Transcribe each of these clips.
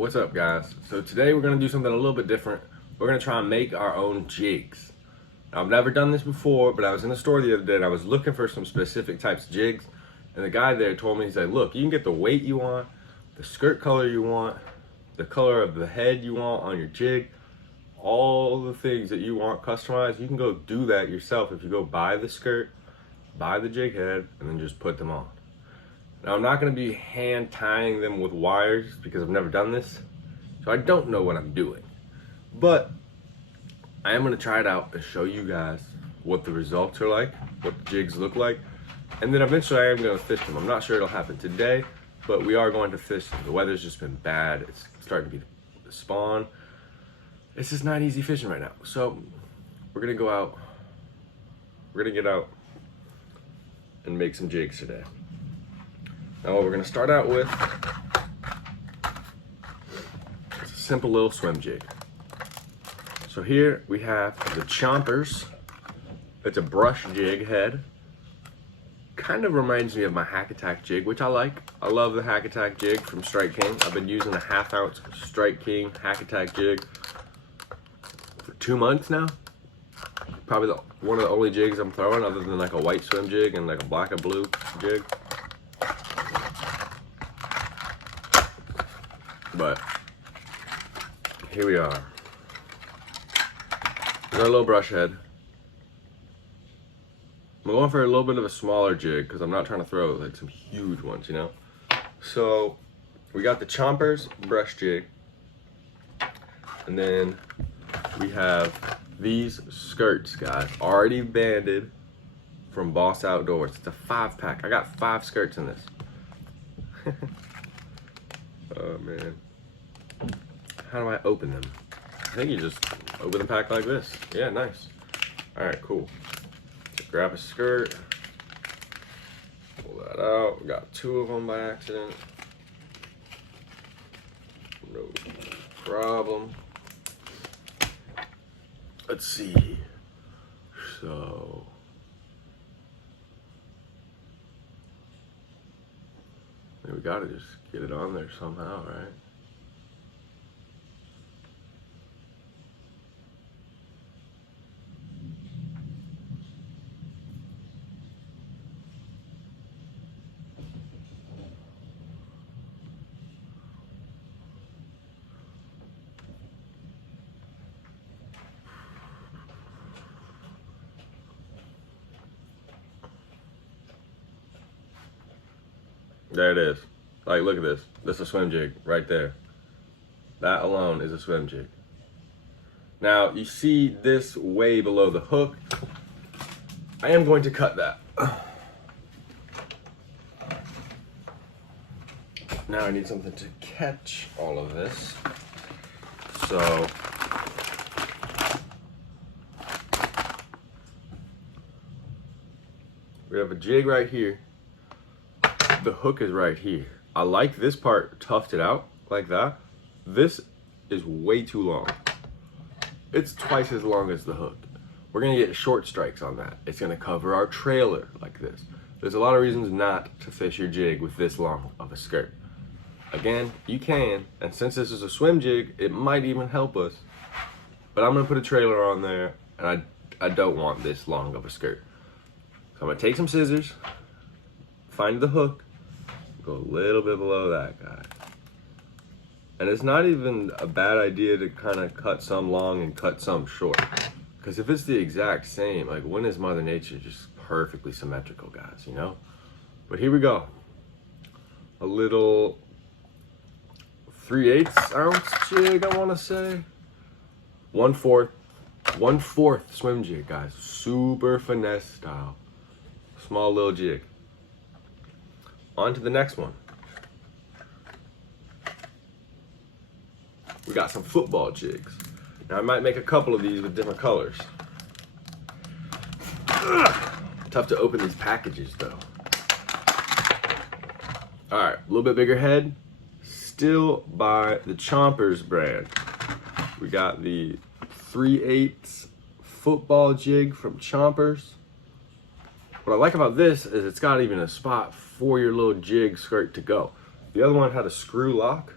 What's up, guys? So today we're gonna do something a little bit different. We're gonna try and make our own jigs. Now, I've never done this before, but I was in a store the other day and I was looking for some specific types of jigs, and the guy there told me, he said, look, you can get the weight you want, the skirt color you want, the color of the head you want on your jig, all the things that you want customized. You can go do that yourself if you go buy the skirt, buy the jig head, and then just put them on. Now, I'm not going to be hand tying them with wires because I've never done this, so I don't know what I'm doing. But I am going to try it out and show you guys what the results are like, what the jigs look like, and then eventually I am going to fish them. I'm not sure it'll happen today, but we are going to fish them. The weather's just been bad. It's starting to be the spawn. It's just not easy fishing right now. So we're going to go out. We're going to get out and make some jigs today. Now what we're going to start out with is a simple little swim jig. So here we have the Chompers. It's a brush jig head. Kind of reminds me of my Hack Attack jig, which I like. I love the Hack Attack jig from Strike King. I've been using a 1/2 ounce Strike King Hack Attack jig for 2 months now. Probably one of the only jigs I'm throwing other than like a white swim jig and like a black and blue jig. But here we are. There's our little brush head. I'm going for a little bit of a smaller jig because I'm not trying to throw like some huge ones, you know? So we got the Chompers brush jig. And then we have these skirts, guys, already banded from Boss Outdoors. It's a 5-pack. I got 5 skirts in this. Oh man. How do I open them? I think you just open the pack like this. Yeah, nice. Alright, cool. So grab a skirt. Pull that out. We got 2 of them by accident. No problem. Let's see. So we gotta just get it on there somehow, right? There it is. Like, look at this. This is a swim jig right there. That alone is a swim jig. Now, you see this way below the hook. I am going to cut that. Now I need something to catch all of this. So we have a jig right here. The hook is right here. I like this part tufted out like that. This is way too long. It's twice as long as the hook. We're gonna get short strikes on that. It's gonna cover our trailer like this. There's a lot of reasons not to fish your jig with this long of a skirt. Again, you can, and since this is a swim jig, it might even help us. But I'm gonna put a trailer on there, and I don't want this long of a skirt. So I'm gonna take some scissors, find the hook, go a little bit below that guy. And it's not even a bad idea to kind of cut some long and cut some short. Because if it's the exact same, like, when is Mother Nature just perfectly symmetrical, guys, you know? But here we go. A little 3/8 ounce jig, I want to say. 1/4 swim jig, guys. Super finesse style. Small little jig. On to the next one. We got some football jigs. Now I might make a couple of these with different colors. Ugh. Tough to open these packages though. Alright, a little bit bigger head. Still by the Chompers brand. We got the 3/8 football jig from Chompers. What I like about this is it's got even a spot for your little jig skirt to go. The other one had a screw lock.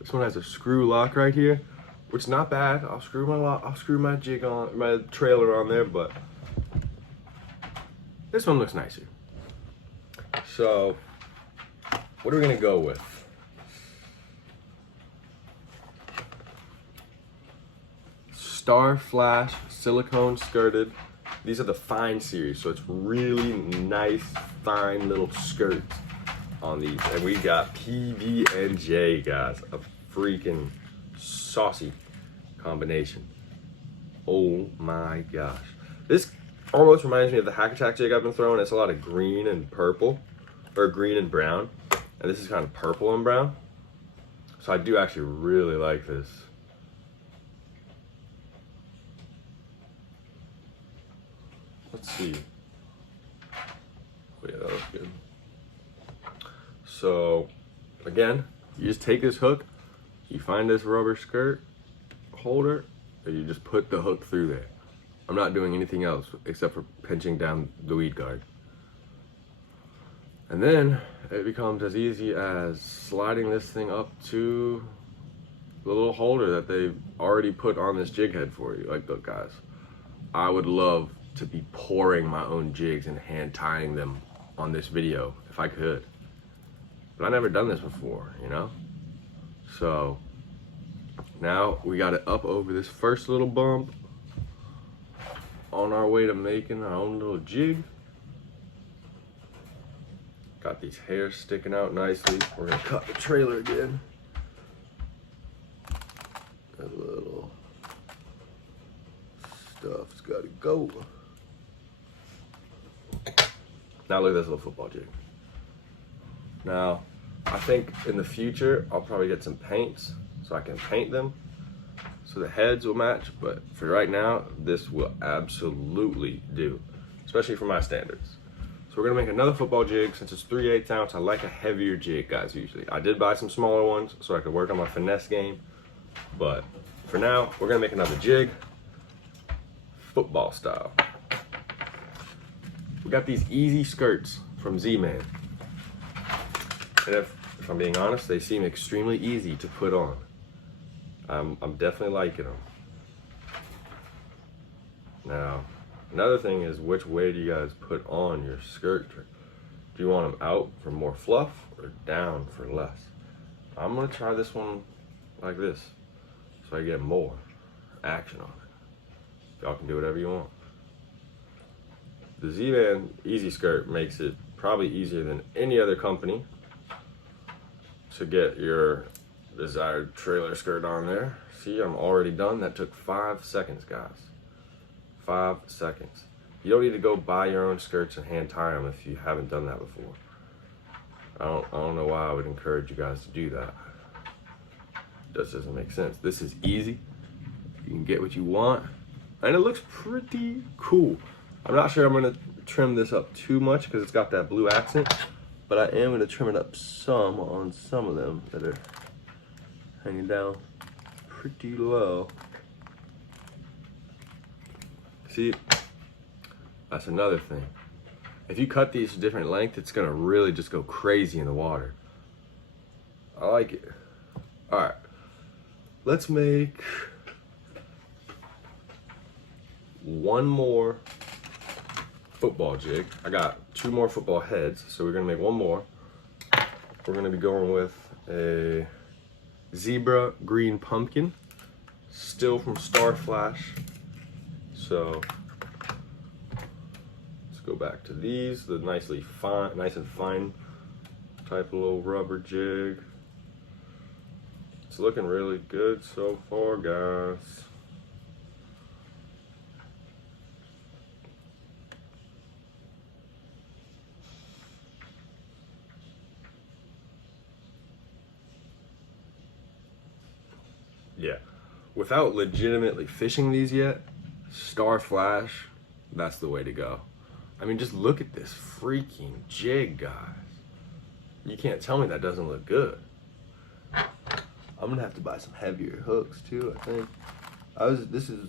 This one has a screw lock right here, which is not bad. I'll screw my jig on, my trailer on there, but this one looks nicer. So, what are we gonna go with? Star Flash silicone skirted. These are the fine series, so it's really nice, fine little skirts on these. And we got PB&J, guys. A freaking saucy combination. Oh my gosh. This almost reminds me of the Hack Attack jig I've been throwing. It's a lot of green and purple, or green and brown. And this is kind of purple and brown. So I do actually really like this. Let's see. Oh yeah, that looks good. So, again, you just take this hook, you find this rubber skirt holder, and you just put the hook through there. I'm not doing anything else except for pinching down the weed guard. And then it becomes as easy as sliding this thing up to the little holder that they've already put on this jig head for you. Like, look guys, I would love to be pouring my own jigs and hand tying them on this video if I could. But I've never done this before, you know? So now we got it up over this first little bump on our way to making our own little jig. Got these hairs sticking out nicely. We're gonna cut the trailer again. That little stuff's gotta go. Now look at this little football jig. Now, I think in the future, I'll probably get some paints so I can paint them so the heads will match, but for right now, this will absolutely do, especially for my standards. So we're gonna make another football jig. Since it's 3/8 ounce, I like a heavier jig, guys, usually. I did buy some smaller ones so I could work on my finesse game, but for now, we're gonna make another jig, football style. We got these easy skirts from Z-Man. And if I'm being honest, they seem extremely easy to put on. I'm definitely liking them. Now, another thing is, which way do you guys put on your skirt? Do you want them out for more fluff or down for less? I'm gonna try this one like this so I get more action on it. Y'all can do whatever you want. The Z-Man Easy Skirt makes it probably easier than any other company to get your desired trailer skirt on there. See, I'm already done. That took 5 seconds, guys. 5 seconds. You don't need to go buy your own skirts and hand tie them if you haven't done that before. I don't know why I would encourage you guys to do that. It just doesn't make sense. This is easy. You can get what you want, and it looks pretty cool. I'm not sure I'm gonna trim this up too much because it's got that blue accent, but I am gonna trim it up some on some of them that are hanging down pretty low. See, that's another thing. If you cut these to different length, it's gonna really just go crazy in the water. I like it. All right, let's make one more football jig. I got 2 more football heads, so we're gonna make one more. We're gonna be going with a zebra green pumpkin, still from Star Flash. So let's go back to these, the nice and fine type of little rubber jig. It's looking really good so far, guys. Yeah, without legitimately fishing these yet, Star Flash, that's the way to go. I mean, just look at this freaking jig, guys. You can't tell me that doesn't look good. I'm gonna have to buy some heavier hooks too, I think. This is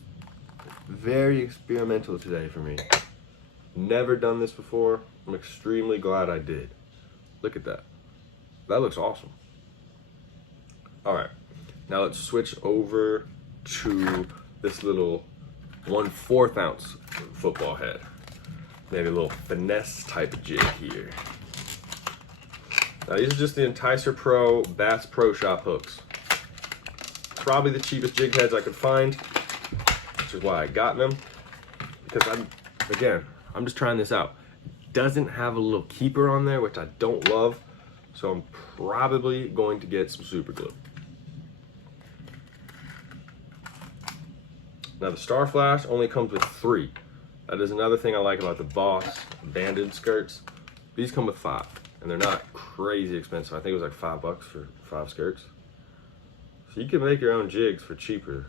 very experimental today for me. Never done this before. I'm extremely glad I did. Look at that. That looks awesome. All right. Now let's switch over to this little 1/4 ounce football head. Maybe a little finesse type of jig here. Now these are just the Enticer Pro Bass Pro Shop hooks. Probably the cheapest jig heads I could find, which is why I got them. Because I'm just trying this out. Doesn't have a little keeper on there, which I don't love. So I'm probably going to get some super glue. Now the Star Flash only comes with 3. That is another thing I like about the Boss banded skirts. These come with 5, and they're not crazy expensive. I think it was like $5 for 5 skirts. So you can make your own jigs for cheaper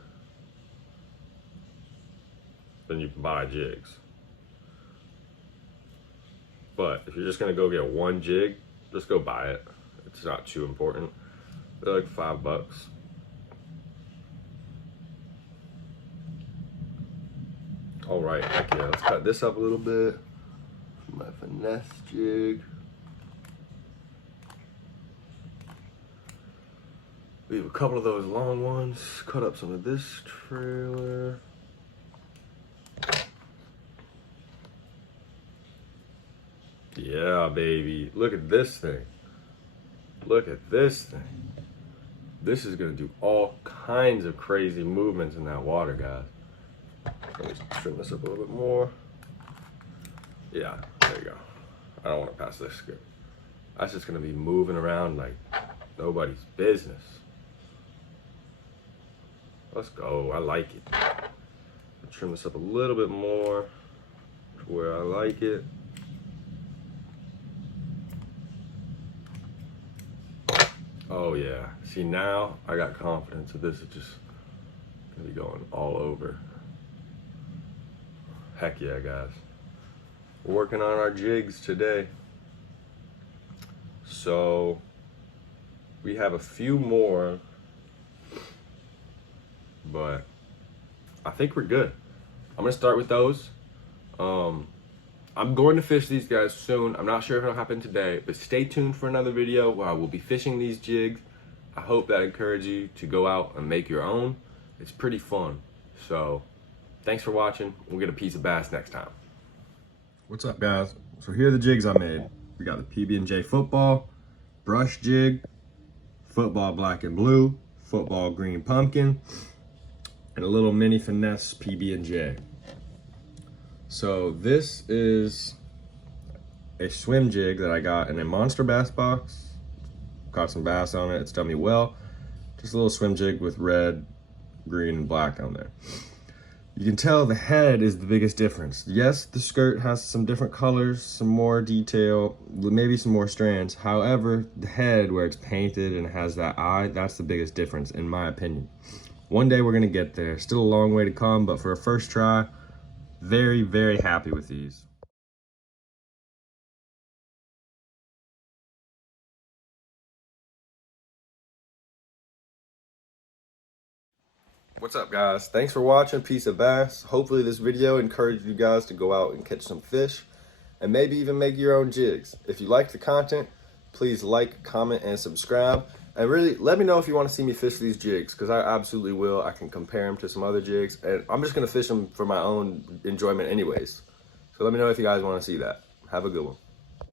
than you can buy jigs. But if you're just gonna go get one jig, just go buy it. It's not too important. They're like $5. All right, heck yeah, let's cut this up a little bit. My finesse jig. We have a couple of those long ones. Cut up some of this trailer. Yeah, baby. Look at this thing. Look at this thing. This is gonna do all kinds of crazy movements in that water, guys. Let me trim this up a little bit more. Yeah, there you go. I don't want to pass this script. That's just gonna be moving around like nobody's business. Let's go, I like it. Trim this up a little bit more to where I like it. Oh yeah, see now I got confidence that this is just gonna be going all over. Heck yeah, guys. We're working on our jigs today. So we have a few more, but I think we're good. I'm gonna start with those. I'm going to fish these guys soon. I'm not sure if it'll happen today, but stay tuned for another video where I will be fishing these jigs. I hope that encourages you to go out and make your own. It's pretty fun. So thanks for watching. We'll get a piece of bass next time. What's up, guys? So here are the jigs I made. We got the PB&J football, brush jig, football black and blue, football green pumpkin, and a little mini finesse PB&J. So this is a swim jig that I got in a Monster Bass box. Caught some bass on it, it's done me well. Just a little swim jig with red, green, and black on there. You can tell the head is the biggest difference. Yes, the skirt has some different colors, some more detail, maybe some more strands. However, the head, where it's painted and has that eye, that's the biggest difference in my opinion. One day we're gonna get there. Still a long way to come, but for a first try, very, very happy with these. What's up, guys? Thanks for watching Piece of Bass. Hopefully this video encouraged you guys to go out and catch some fish and maybe even make your own jigs. If you like the content, please like, comment, and subscribe. And really, let me know if you want to see me fish these jigs, because I absolutely will. I can compare them to some other jigs, and I'm just going to fish them for my own enjoyment anyways. So let me know if you guys want to see that. Have a good one.